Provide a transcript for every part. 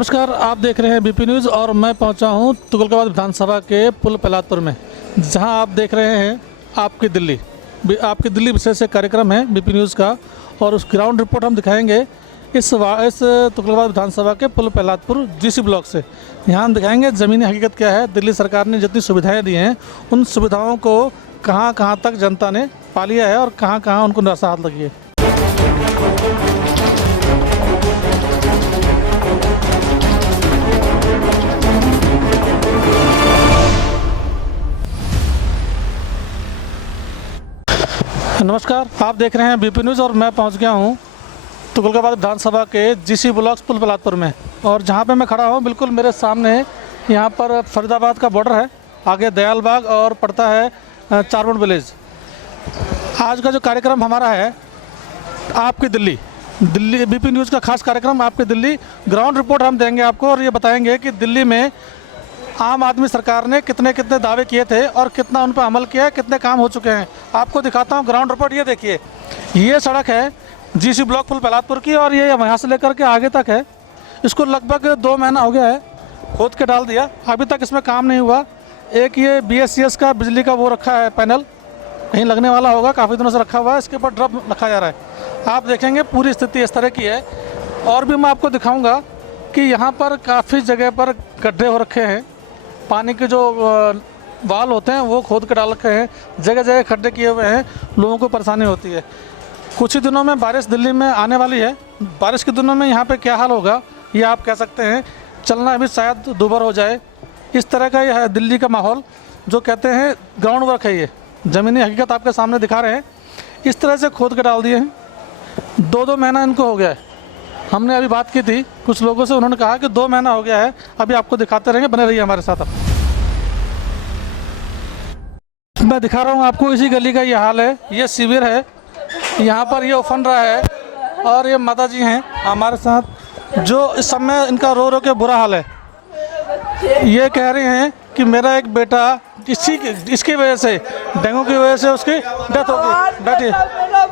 नमस्कार, आप देख रहे हैं बीपी न्यूज़ और मैं पहुंचा हूं तुगलकाबाद विधानसभा के पुल पलातपुर में, जहां आप देख रहे हैं आपकी दिल्ली विशेष कार्यक्रम है बीपी न्यूज़ का। और उस ग्राउंड रिपोर्ट हम दिखाएंगे इस तुगलकाबाद विधानसभा के पुल पलातपुर जीसी ब्लॉक से। यहाँ हम दिखाएंगे ज़मीनी हकीकत क्या है, दिल्ली सरकार ने जितनी सुविधाएँ दी हैं उन सुविधाओं को कहाँ तक जनता ने पा लिया है और कहाँ उनको राहत लगी है। नमस्कार, आप देख रहे हैं बीपी न्यूज़ और मैं पहुंच गया हूं तुगलकाबाद विधानसभा के जीसी ब्लॉक पुल पलातपुर में। और जहां पे मैं खड़ा हूं बिल्कुल मेरे सामने यहां पर फरीदाबाद का बॉर्डर है, आगे दयालबाग और पड़ता है चारमोड़ विलेज। आज का जो कार्यक्रम हमारा है आपकी दिल्ली बीपी न्यूज़ का खास कार्यक्रम आपकी दिल्ली ग्राउंड रिपोर्ट हम देंगे आपको और ये बताएंगे कि दिल्ली में आम आदमी सरकार ने कितने दावे किए थे और कितना उन पर अमल किया है, कितने काम हो चुके हैं। आपको दिखाता हूं ग्राउंड रिपोर्ट। ये देखिए, ये सड़क है जीसी ब्लॉक पुल पलातपुर की और ये यहाँ से लेकर के आगे तक है। इसको लगभग 2 महीना हो गया है खोद के डाल दिया, अभी तक इसमें काम नहीं हुआ। एक ये BSCS का बिजली का वो रखा है पैनल, कहीं लगने वाला होगा, काफ़ी दिनों से रखा हुआ है, इसके ऊपर ड्रम रखा जा रहा है। आप देखेंगे पूरी स्थिति इस तरह की है। और भी मैं आपको दिखाऊँगा कि यहाँ पर काफ़ी जगह पर गड्ढे हो रखे हैं, पानी के जो वाल होते हैं वो खोद के डाल रखे हैं, जगह जगह खड्डे किए हुए हैं, लोगों को परेशानी होती है। कुछ ही दिनों में बारिश दिल्ली में आने वाली है, बारिश के दिनों में यहाँ पे क्या हाल होगा ये आप कह सकते हैं। चलना भी शायद दूभर हो जाए, इस तरह का यह है दिल्ली का माहौल, जो कहते हैं ग्राउंड वर्क है। ये ज़मीनी हकीकत आपके सामने दिखा रहे हैं। इस तरह से खोद के डाल दिए हैं, 2 महीना इनको हो गया है। हमने अभी बात की थी कुछ लोगों से, उन्होंने कहा कि 2 महीना हो गया है। अभी आपको दिखाते रहेंगे, बने रहिए हमारे साथ। मैं दिखा रहा हूँ आपको इसी गली का ये हाल है। ये शिविर है, यहाँ पर ये उफन रहा है और ये माता जी हैं हमारे साथ, जो इस समय इनका रो के बुरा हाल है। ये कह रहे हैं कि मेरा एक बेटा इसकी वजह से, डेंगू की वजह से उसकी डेथ हो गई। बैठिए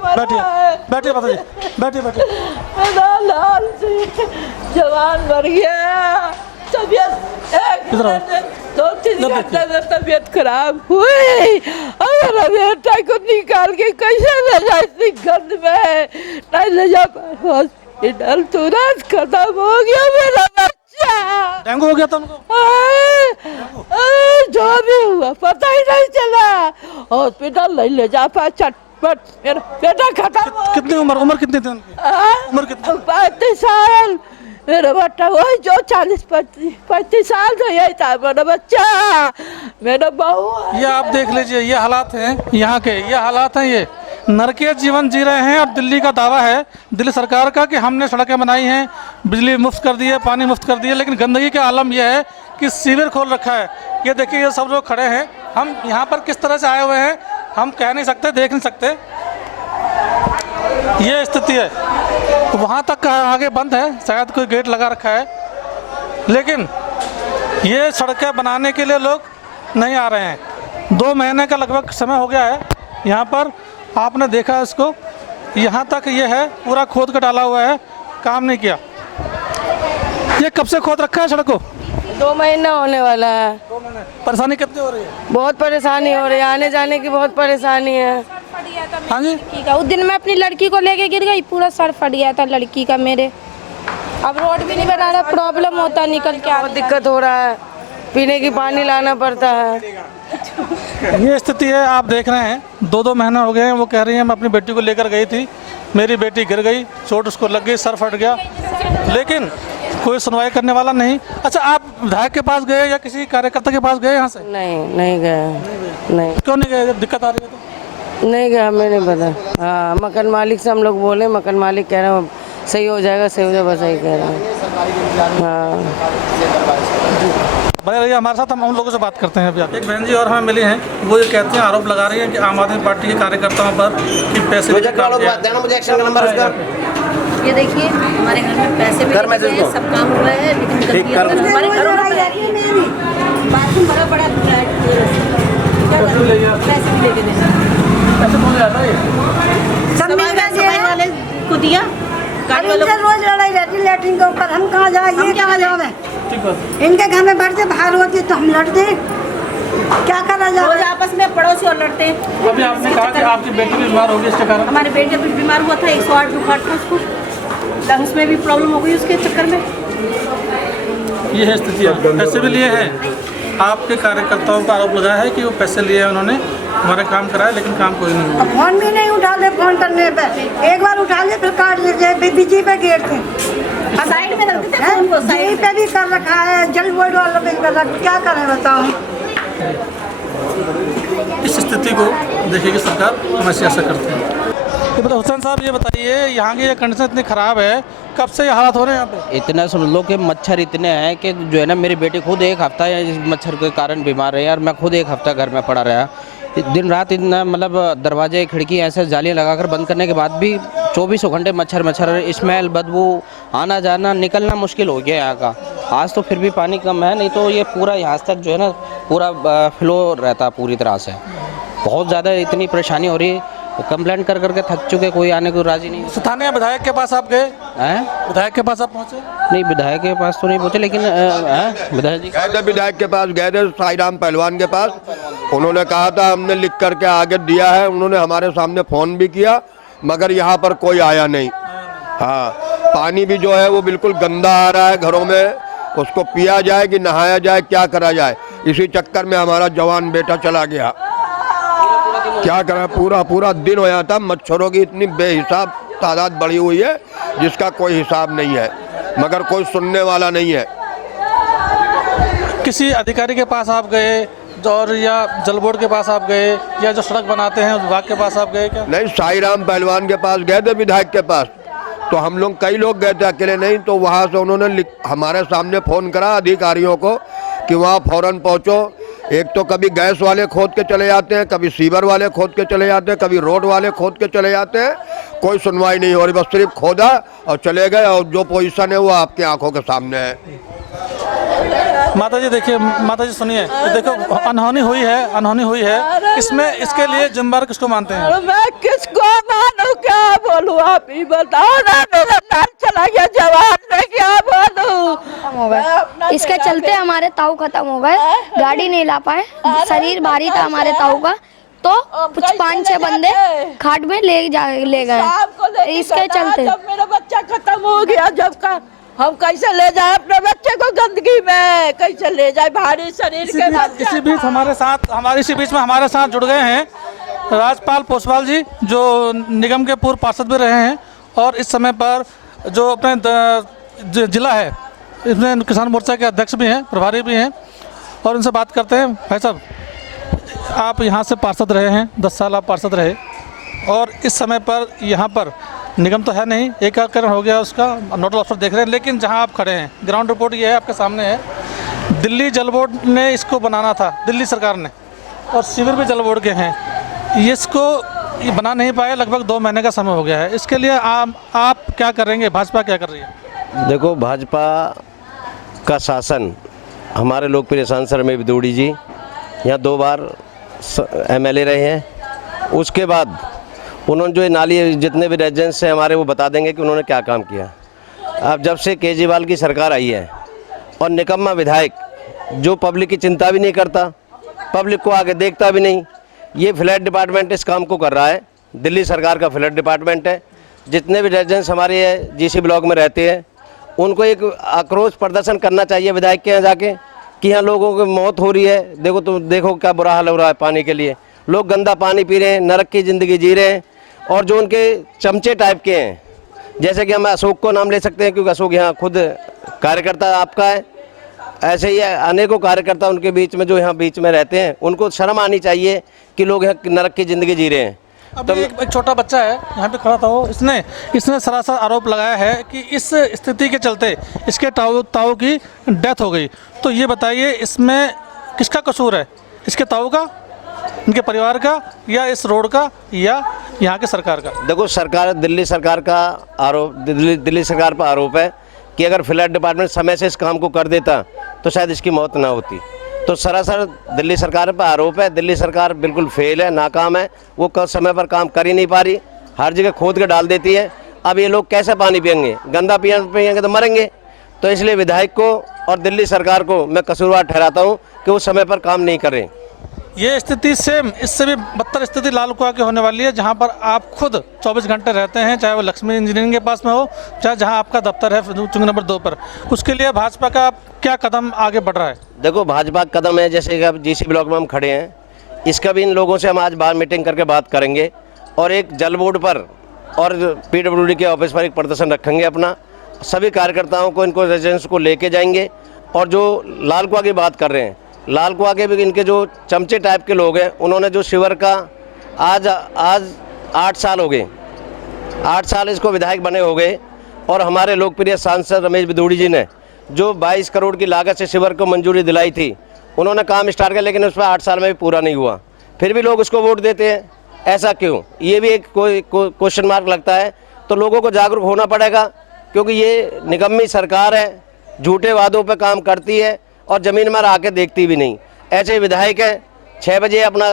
माता जी, बैठिए। जवान मर गया, तबीयत खराब हुई और बेटा को निकाल के कैसे ले जाए इतनी गंद में, नहीं ले जा हॉस्पिटल। तुरंत खत्म हो गया मेरा बच्चा। डेंगू हो गया था उनको? जो भी हुआ पता ही नहीं चला, हॉस्पिटल नहीं ले जा पाया, चटपट मेरा बेटा खत्म। कितनी उम्र कितनी थी उनकी? उम्र कितनी? 35 साल। मेरा बेटा वही जो 40-35 साल का यही था मेरा बच्चा, मेरा बहू। ये आप देख लीजिए, ये हालात हैं यहाँ के, ये हालात हैं। ये नरकीय जीवन जी रहे हैं। और दिल्ली का दावा है दिल्ली सरकार का कि हमने सड़कें बनाई हैं, बिजली मुफ्त कर दी है, पानी मुफ्त कर दिया, लेकिन गंदगी का आलम यह है कि शिविर खोल रखा है। ये देखिए, ये सब लोग खड़े हैं। हम यहाँ पर किस तरह से आए हुए हैं हम कह नहीं सकते, देख नहीं सकते। ये स्थिति है। वहाँ तक आगे बंद है, शायद कोई गेट लगा रखा है, लेकिन ये सड़कें बनाने के लिए लोग नहीं आ रहे हैं। 2 महीने का लगभग समय हो गया है। यहाँ पर आपने देखा इसको, यहाँ तक ये है पूरा खोद के डाला हुआ है, काम नहीं किया। ये कब से खोद रखा है सड़क को? 2 महीना होने वाला है। 2 महीने। परेशानी कितनी हो रही है? बहुत परेशानी हो रही है, आने जाने की बहुत परेशानी है। हाँ जी, उस दिन मैं अपनी लड़की को लेके गिर गई, पूरा सर फट गया था लड़की का मेरे। अब रोड भी नहीं बना रहा, प्रॉब्लम होता है निकल के। बहुत दिक्कत हो रहा है, पीने की पानी लाना पड़ता है। ये स्थिति है, आप देख रहे हैं। 2 महीना हो गए हैं। वो कह रही है मैं अपनी बेटी को लेकर गई थी, मेरी बेटी गिर गई, चोट उसको लग गई, सर फट गया, लेकिन कोई सुनवाई करने वाला नहीं। अच्छा, आप विधायक के पास गए या किसी कार्यकर्ता के पास गए यहाँ से? नहीं गए। नहीं। क्यों नहीं गए जब दिक्कत आ रही है तो? नहीं गया, हमें नहीं पता। हाँ, मकान मालिक से हम लोग बोले, मकान मालिक कह रहे हैं सही हो जाएगा, बस सही कह रहे हैं। हाँ, बने रहिए हमारे साथ, हम उन लोगों से बात करते हैं। अभी एक बहन जी और हमें मिली हैं, वो ये कहते हैं, आरोप लगा रही हैं कि आम आदमी पार्टी के कार्यकर्ताओं पर कि पैसे। मुझे एक्शन का नंबर उसका। ये देखिए, हमारे घर में पैसे भी लगे हैं, सब काम हुआ है, लेकिन गंदगी हमारे घरों में बाथरूम बड़ा बड़ा पैसे भी लेके देना। ऐसे बोला जाता है सफाई वाले को दिया, गाड़ी इनसे वालों रोज लड़ाई रहती लेटरिन के ऊपर, हम कहाँ जाए, ये कहाँ जावे। इनके घर में बैठते बाहर होती तो हम लड़ते, क्या करा रोज जाए। आपस में पड़ोसी और लड़ते हैं। अभी आपने कहा कि आपकी बेटी भी बीमार होगी इसके कारण। हमारे बेटे भी बीमार हुआ था, 108 बुखार था उसको, लंग्स में भी प्रॉब्लम हो गई उसके चक्कर में। ये है स्थितियाँ। पैसे भी लिए हैं, आपके कार्यकर्ताओं का आरोप लगाया है कि वो पैसे लिए हैं, उन्होंने हमारे काम कराया लेकिन काम कोई नहीं हुआ। फोन भी नहीं उठा ले, फोन करने पे एक बार उठा ले फिर काट लेते, बिजली पे गिर थे, साइड में रखते थे फोन को, यहीं पे भी कर रखा है, जल बोर्ड वालों पे कर रखा, क्या करें बताओ। इस स्थिति को देखिए सरकार समस्या से करती है। तो हुसैन साहब ये बताइए, यहाँ की ये कंडीशन इतनी ख़राब है, कब से ये हालात हो रहे हैं यहाँ पे? इतना समझ लो कि मच्छर इतने हैं कि जो है ना, मेरी बेटी खुद एक हफ्ता इस मच्छर के कारण बीमार है यार। मैं खुद एक हफ्ता घर में पड़ा रहा, दिन रात इतना, मतलब दरवाजे खिड़की ऐसे जालियाँ लगाकर बंद करने के बाद भी 24 घंटे मच्छर, स्मेल, बदबू, आना जाना निकलना मुश्किल हो गया यहाँ का। आज तो फिर भी पानी कम है, नहीं तो ये पूरा यहाँ तक जो है ना पूरा फ्लो रहता पूरी तरह से। बहुत ज़्यादा इतनी परेशानी हो रही है, कंप्लेंट कर करके थक चुके, कोई आने को राजी नहीं। स्थानीय विधायक के पास आप गए हैं? विधायक के पास आप पहुँचे? नहीं, विधायक के पास तो नहीं पहुँचे, लेकिन विधायक जी गए थे, विधायक के पास गए थे, साईराम पहलवान के पास। उन्होंने कहा था हमने लिख करके आगे दिया है, उन्होंने हमारे सामने फ़ोन भी किया, मगर यहाँ पर कोई आया नहीं। हाँ, पानी भी जो है वो बिल्कुल गंदा आ रहा है घरों में, उसको पिया जाए कि नहाया जाए, क्या करा जाए। इसी चक्कर में हमारा जवान बेटा चला गया। क्या करें, पूरा दिन होया था। मच्छरों की इतनी बेहिसाब तादाद बढ़ी हुई है जिसका कोई हिसाब नहीं है, मगर कोई सुनने वाला नहीं है। किसी अधिकारी के पास आप गए और या जल बोर्ड के पास आप गए या जो सड़क बनाते हैं उस विभाग के पास आप गए क्या? नहीं, साईराम पहलवान के पास गए थे, विधायक के पास। तो हम लोग कई लोग गए थे, अकेले नहीं। तो वहाँ से उन्होंने हमारे सामने फ़ोन करा अधिकारियों को कि वहाँ फ़ौरन पहुँचो। एक तो कभी गैस वाले खोद के चले जाते हैं, कभी सीवर वाले खोद के चले जाते हैं, कभी रोड वाले खोद के चले जाते हैं, कोई सुनवाई नहीं हो रही। बस सिर्फ खोदा और चले गए, और जो पोजीशन है वो आपकी आंखों के सामने है। माता जी देखिए, माता जी सुनिए, देखो अनहोनी हुई है, इसमें इसके लिए जिम्मेदार किसको मानते हैं? मैं किसको मानूं, क्या बोलूं, आप ही बताओ ना। मेरा नाम चला गया जवान में, क्या बोलूं। इसके चलते हमारे ताऊ खत्म हो गए, गाड़ी नहीं ला पाए, शरीर भारी था हमारे ताऊ का, तो कुछ 5-6 बंदे खाट में ले गए इसके चलते। जब मेरा बच्चा खत्म हो गया, जब का हम कैसे ले जाए अपने बच्चे को गंदगी में, कैसे ले जाए भारी शरीर के बच्चे। इसी बीच हमारे साथ जुड़ गए हैं राजपाल पोसवाल जी, जो निगम के पूर्व पार्षद भी रहे हैं और इस समय पर जो अपने जिला है इसमें किसान मोर्चा के अध्यक्ष भी हैं, प्रभारी भी हैं, और उनसे बात करते हैं। भाई साहब, आप यहाँ से पार्षद रहे हैं, 10 साल आप पार्षद रहे, और इस समय पर यहाँ पर निगम तो है नहीं, एकीकरण हो गया उसका, नोडल अफसर देख रहे हैं, लेकिन जहाँ आप खड़े हैं ग्राउंड रिपोर्ट ये है आपके सामने है। दिल्ली जल बोर्ड ने इसको बनाना था, दिल्ली सरकार ने, और शिविर भी जल बोर्ड के हैं, ये इसको ये बना नहीं पाए। लगभग 2 महीने का समय हो गया है। इसके लिए आप क्या करेंगे, भाजपा क्या कर रही है? देखो, भाजपा का शासन, हमारे लोकप्रिय सांसद रमेश बिदूड़ी जी यहाँ 2 बार MLA रहे हैं। उसके बाद उन्होंने जो नाली जितने भी रेजिडेंट्स हैं हमारे, वो बता देंगे कि उन्होंने क्या काम किया। अब जब से केजरीवाल की सरकार आई है, और निकम्मा विधायक जो पब्लिक की चिंता भी नहीं करता, पब्लिक को आगे देखता भी नहीं, ये फ्लैट डिपार्टमेंट इस काम को कर रहा है। दिल्ली सरकार का फ्लैट डिपार्टमेंट है। जितने भी रेजिडेंट्स हमारे GC ब्लॉक में रहते हैं, उनको एक आक्रोश प्रदर्शन करना चाहिए विधायक के यहाँ जाके कि यहाँ लोगों की मौत हो रही है। देखो क्या बुरा हाल हो रहा है पानी के लिए, लोग गंदा पानी पी रहे हैं, नरक की ज़िंदगी जी रहे हैं। और जो उनके चमचे टाइप के हैं, जैसे कि हम अशोक को नाम ले सकते हैं, क्योंकि अशोक यहाँ खुद कार्यकर्ता आपका है, ऐसे ही अनेकों कार्यकर्ता उनके बीच में जो यहाँ बीच में रहते हैं, उनको शर्म आनी चाहिए कि लोग यहाँ नरक की ज़िंदगी जी रहे हैं। अब एक छोटा बच्चा है यहाँ पे खड़ा था, वो इसने सरासर आरोप लगाया है कि इस स्थिति के चलते इसके ताऊ की डेथ हो गई। तो ये बताइए, इसमें किसका कसूर है? इसके ताऊ का, इनके परिवार का, या इस रोड का, या यहाँ के सरकार का? देखो, सरकार, दिल्ली सरकार का आरोप, दिल्ली सरकार पर आरोप है कि अगर फ्लैट डिपार्टमेंट समय से इस काम को कर देता तो शायद इसकी मौत ना होती। तो सरासर दिल्ली सरकार पर आरोप है। दिल्ली सरकार बिल्कुल फेल है, नाकाम है, वो समय पर काम कर ही नहीं पा रही, हर जगह खोद के डाल देती है। अब ये लोग कैसे पानी पियेंगे? गंदा पियेंगे तो मरेंगे। तो इसलिए विधायक को और दिल्ली सरकार को मैं कसूरवार ठहराता हूँ कि वो समय पर काम नहीं करें। ये स्थिति सेम, इससे भी बदतर स्थिति लाल कुआं की होने वाली है, जहां पर आप खुद 24 घंटे रहते हैं, चाहे वो लक्ष्मी इंजीनियरिंग के पास में हो, चाहे जहां आपका दफ्तर है चुंगी नंबर 2 पर। उसके लिए भाजपा का क्या कदम आगे बढ़ रहा है? देखो, भाजपा का कदम है, जैसे कि अब जीसी ब्लॉक में हम खड़े हैं, इसका भी इन लोगों से हम आज बाहर मीटिंग करके बात करेंगे और एक जल बोर्ड पर और PWD के ऑफिस पर एक प्रदर्शन रखेंगे अपना। सभी कार्यकर्ताओं को, इनको रेजिडेंस को लेके जाएंगे। और जो लाल कुआं की बात कर रहे हैं, लाल कुआं के भी इनके जो चमचे टाइप के लोग हैं, उन्होंने जो शिविर का आज 8 साल हो गए, 8 साल इसको विधायक बने हो गए। और हमारे लोकप्रिय सांसद रमेश बिदूड़ी जी ने जो 22 करोड़ की लागत से शिविर को मंजूरी दिलाई थी, उन्होंने काम स्टार्ट किया, लेकिन उस पर 8 साल में भी पूरा नहीं हुआ। फिर भी लोग उसको वोट देते हैं, ऐसा क्यों? ये भी एक कोई क्वेश्चन मार्क लगता है। तो लोगों को जागरूक होना पड़ेगा, क्योंकि ये निकम्मी सरकार है, झूठे वादों पे काम करती है और ज़मीन में आके देखती भी नहीं। ऐसे विधायक है, 6 बजे अपना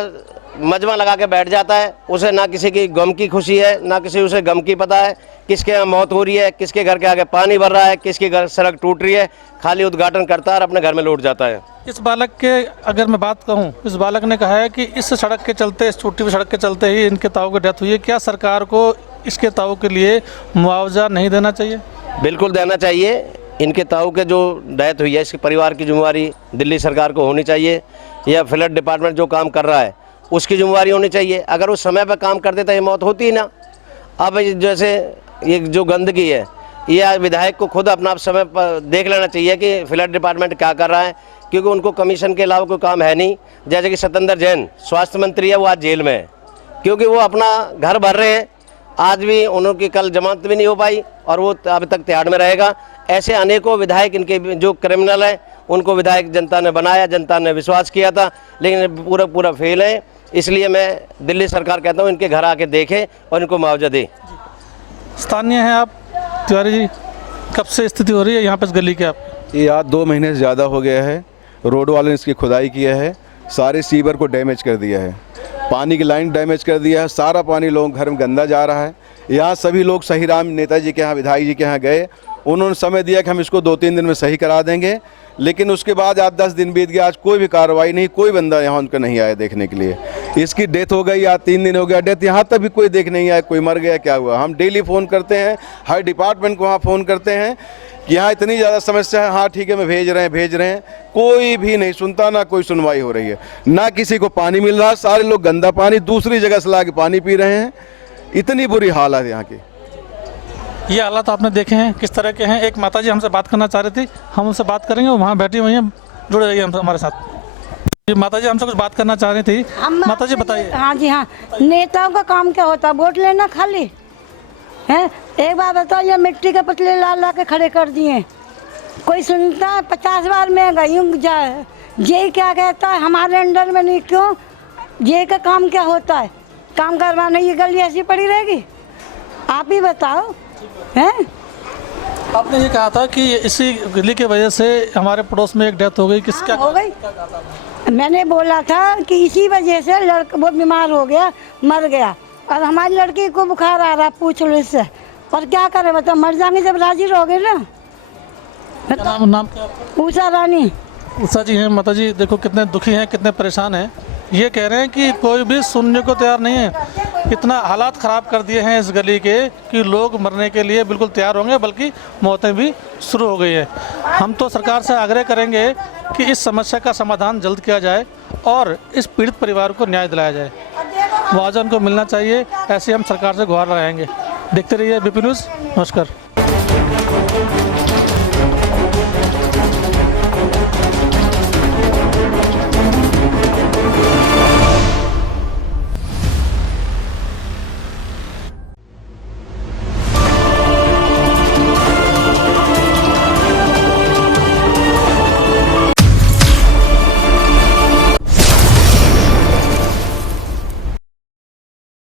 मजमा लगा के बैठ जाता है, उसे ना किसी की गम की खुशी है, ना किसी उसे गम की पता है किसके यहाँ मौत हो रही है, किसके घर के आगे पानी भर रहा है, किसके घर सड़क टूट रही है। खाली उद्घाटन करता है और अपने घर में लौट जाता है। इस बालक के अगर मैं बात कहूँ, इस बालक ने कहा है कि इस सड़क के चलते, इस टूटी हुई सड़क के चलते ही इनके ताऊ की डेथ हुई है। क्या सरकार को इसके ताऊ के लिए मुआवजा नहीं देना चाहिए? बिल्कुल देना चाहिए। इनके ताऊ के जो डेथ हुई है, इसके परिवार की जिम्मेवारी दिल्ली सरकार को होनी चाहिए, या फ्लड डिपार्टमेंट जो काम कर रहा है उसकी जिम्मेवारी होनी चाहिए। अगर उस समय पर काम कर देता ये मौत होती ही ना। अब जैसे ये जो गंदगी है, ये विधायक को खुद अपना समय पर देख लेना चाहिए कि फ्लड डिपार्टमेंट क्या कर रहा है, क्योंकि उनको कमीशन के अलावा कोई काम है नहीं। जैसे कि सत्येंद्र जैन स्वास्थ्य मंत्री है, वो आज जेल में है, क्योंकि वो अपना घर भर रहे हैं। आज भी उनकी कल जमानत भी नहीं हो पाई और वो अभी तक तिहाड़ में रहेगा। ऐसे अनेकों विधायक, इनके जो क्रिमिनल हैं, उनको विधायक जनता ने बनाया, जनता ने विश्वास किया था, लेकिन पूरा फेल है। इसलिए मैं दिल्ली सरकार कहता हूँ, इनके घर आके देखें और इनको मुआवजा दे। स्थानीय हैं आप तिवारी जी, कब से स्थिति हो रही है यहाँ पर इस गली के? आप ये आज 2 महीने से ज़्यादा हो गया है। रोड वाले ने इसकी खुदाई किया है, सारे सीवर को डैमेज कर दिया है, पानी की लाइन डैमेज कर दिया है, सारा पानी लोगों के घर में गंदा जा रहा है। यहाँ सभी लोग सही राम नेताजी के यहाँ, विधायक जी के यहाँ गए, उन्होंने समय दिया कि हम इसको 2-3 दिन में सही करा देंगे, लेकिन उसके बाद आज 10 दिन बीत गया, आज कोई भी कार्रवाई नहीं, कोई बंदा यहाँ उनका नहीं आया देखने के लिए। इसकी डेथ हो गई, आज 3 दिन हो गया डेथ, यहाँ तक भी कोई देख नहीं आया, कोई मर गया क्या हुआ। हम डेली फ़ोन करते हैं, हर डिपार्टमेंट को वहाँ फ़ोन करते हैं कि यहाँ इतनी ज़्यादा समस्या है, हाँ ठीक है मैं भेज रहे हैं, कोई भी नहीं सुनता, ना कोई सुनवाई हो रही है, ना किसी को पानी मिल रहा। सारे लोग गंदा पानी दूसरी जगह से ला के पानी पी रहे हैं। इतनी बुरी हालत है यहाँ की। ये हालात आपने देखे हैं किस तरह के हैं। एक माताजी हमसे बात करना चाह रही थी, हम उनसे बात करेंगे, वो वहाँ बैठी हुई हैं, जुड़े रहिए हमारे साथ। ये माताजी हमसे कुछ बात करना चाह रही थी। माताजी बताइए। हाँ जी हाँ, नेताओं का काम क्या होता है? वोट लेना खाली है। एक बार बताओ, ये मिट्टी के पतले ला के खड़े कर दिए, कोई सुनता है? 50 बार मैं गई हूँ जाए, ये क्या कहता है हमारे अंडर में नहीं, क्यों? ये का काम क्या होता है? काम करवाना, ये गली ऐसी पड़ी रहेगी? आप ही बताओ हैं। आपने ये कहा था कि इसी गली की वजह से हमारे पड़ोस में एक डेथ हो गई, किसका हो गई? मैंने बोला था कि इसी वजह से लड़का वो बीमार हो गया, मर गया, और हमारी लड़की को बुखार आ रहा, पूछ लो इससे। और क्या करें बताओ, मर जाएंगे जब राजी रहोगे ना। नाम क्या आपका? उषा रानी। उषा जी हैं। माता जी देखो कितने दुखी हैं, कितने परेशान हैं। ये कह रहे हैं कि कोई भी सुनने को तैयार नहीं है। इतना हालात ख़राब कर दिए हैं इस गली के कि लोग मरने के लिए बिल्कुल तैयार होंगे, बल्कि मौतें भी शुरू हो गई है। हम तो सरकार से आग्रह करेंगे कि इस समस्या का समाधान जल्द किया जाए और इस पीड़ित परिवार को न्याय दिलाया जाए, मुआवजा उनको मिलना चाहिए। ऐसे हम सरकार से गुहार लगाएंगे। देखते रहिए BP न्यूज़। नमस्कार।